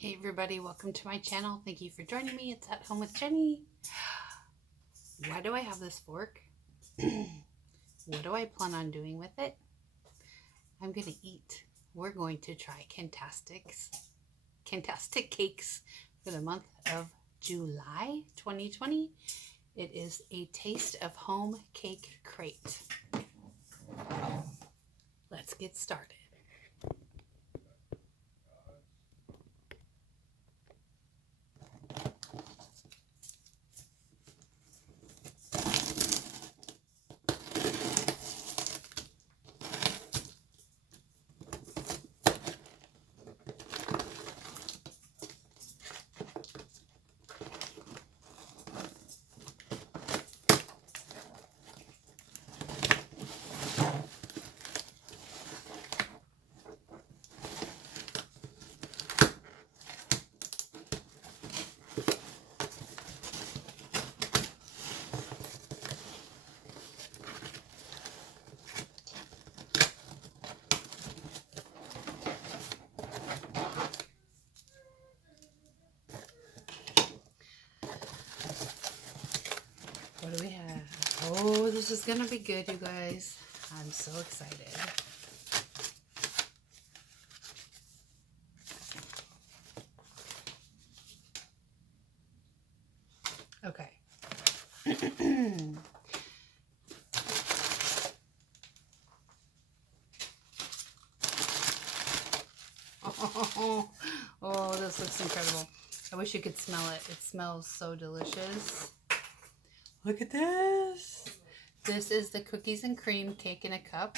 Hey everybody, welcome to my channel. Thank you for joining me. It's At Home with Jenny. Why do I have this fork? What do I plan on doing with it? I'm going to eat. We're going to try Kentastic cakes for the month of July 2020. It is a Taste of Home cake crate. Let's get started. What do we have? Oh, this is going to be good, you guys. I'm so excited. Okay. Oh, this looks incredible. I wish you could smell it. It smells so delicious. Look at this. This is the cookies and cream cake in a cup.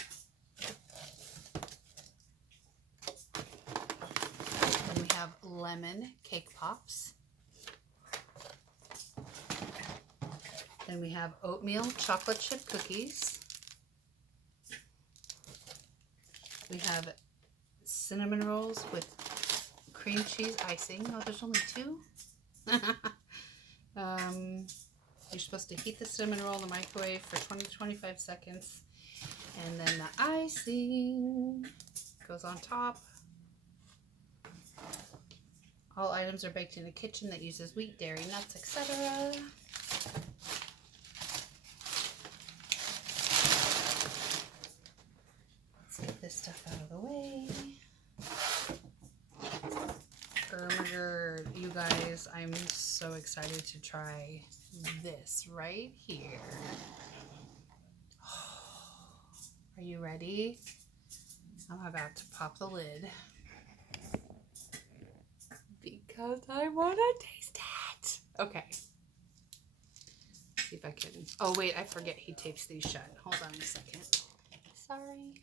Then we have lemon cake pops. Then we have oatmeal chocolate chip cookies. We have cinnamon rolls with cream cheese icing. Oh, there's only two. You're supposed to heat the cinnamon roll in the microwave for 20 to 25 seconds. And then the icing goes on top. All items are baked in a kitchen that uses wheat, dairy, nuts, etc. Let's get this stuff out of the way. You guys, I'm so excited to try this right here. Are you ready? I'm about to pop the lid because I want to taste it. Okay. See if I can. Oh, wait, I forget he tapes these shut. Hold on a second. Sorry.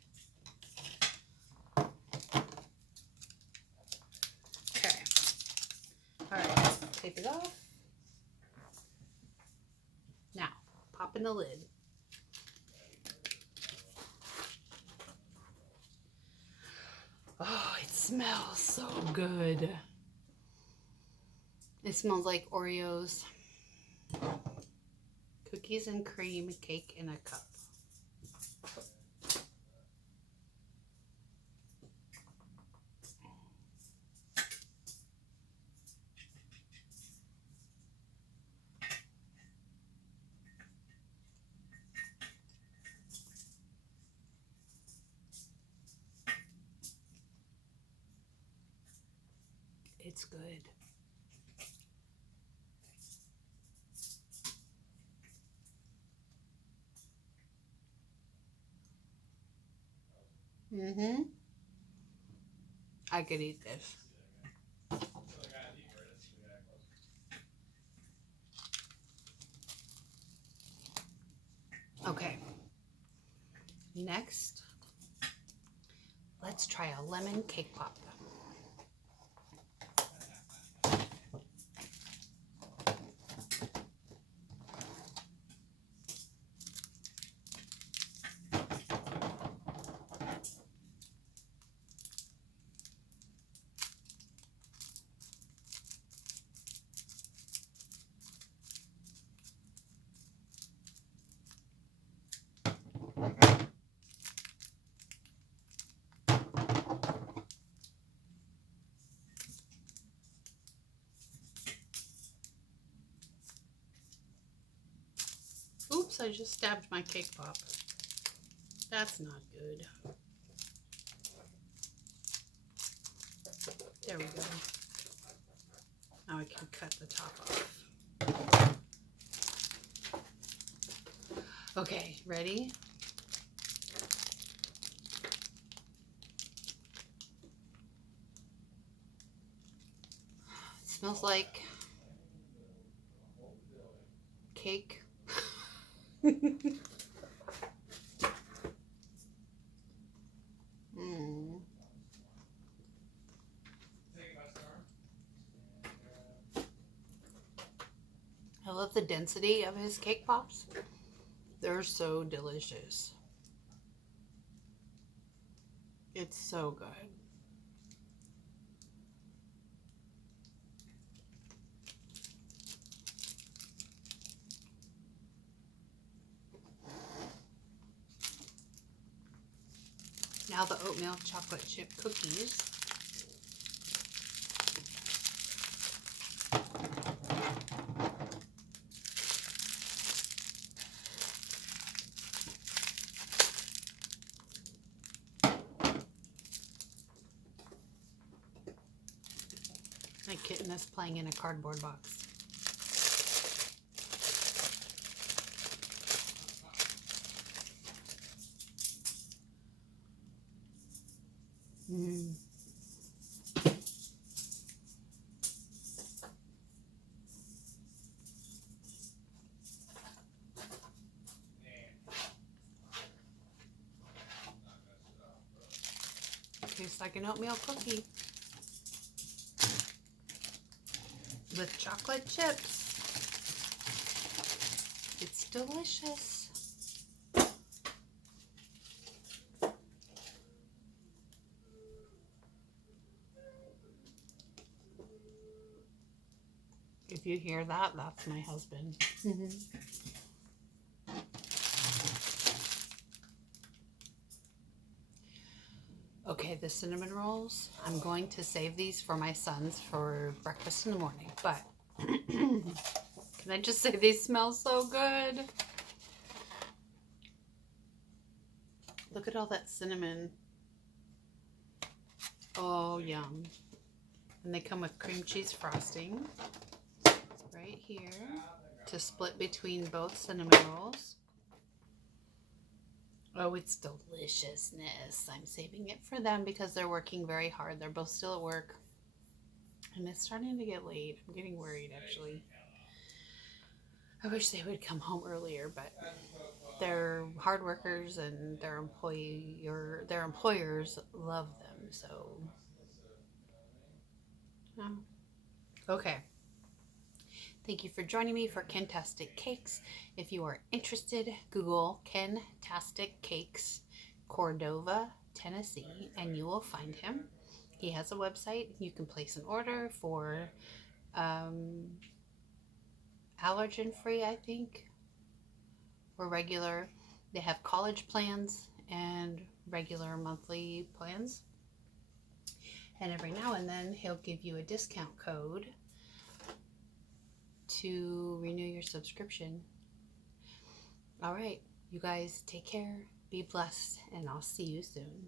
Okay. All right. Tape it off. Now, pop in the lid. Oh, it smells so good. It smells like Oreos. Cookies and cream cake in a cup. It's good. I could eat this. Okay. Next, let's try a lemon cake pop. Oops, I just stabbed my cake pop. That's not good. There we go. Now I can cut the top off. Okay, ready? It smells like cake. I love the density of his cake pops. They're so delicious. It's so good. Now the oatmeal chocolate chip cookies. My kitten is playing in a cardboard box. Tastes like an oatmeal cookie with chocolate chips. It's delicious. If you hear that, that's my husband. Okay, the cinnamon rolls, I'm going to save these for my sons for breakfast in the morning, but can I just say they smell so good? Look at all that cinnamon. Oh, yum. And they come with cream cheese frosting right here to split between both cinnamon rolls. Oh, it's deliciousness. I'm saving it for them because they're working very hard. They're both still at work. And it's starting to get late. I'm getting worried, actually. I wish they would come home earlier, but they're hard workers and their employers love them, so. Okay. Thank you for joining me for Kentastic Cakes. If you are interested, Google Kentastic Cakes, Cordova, Tennessee, and you will find him. He has a website. You can place an order for allergen-free, I think, or regular. They have college plans and regular monthly plans. And every now and then, he'll give you a discount code to renew your subscription. All right, you guys take care, be blessed, and I'll see you soon.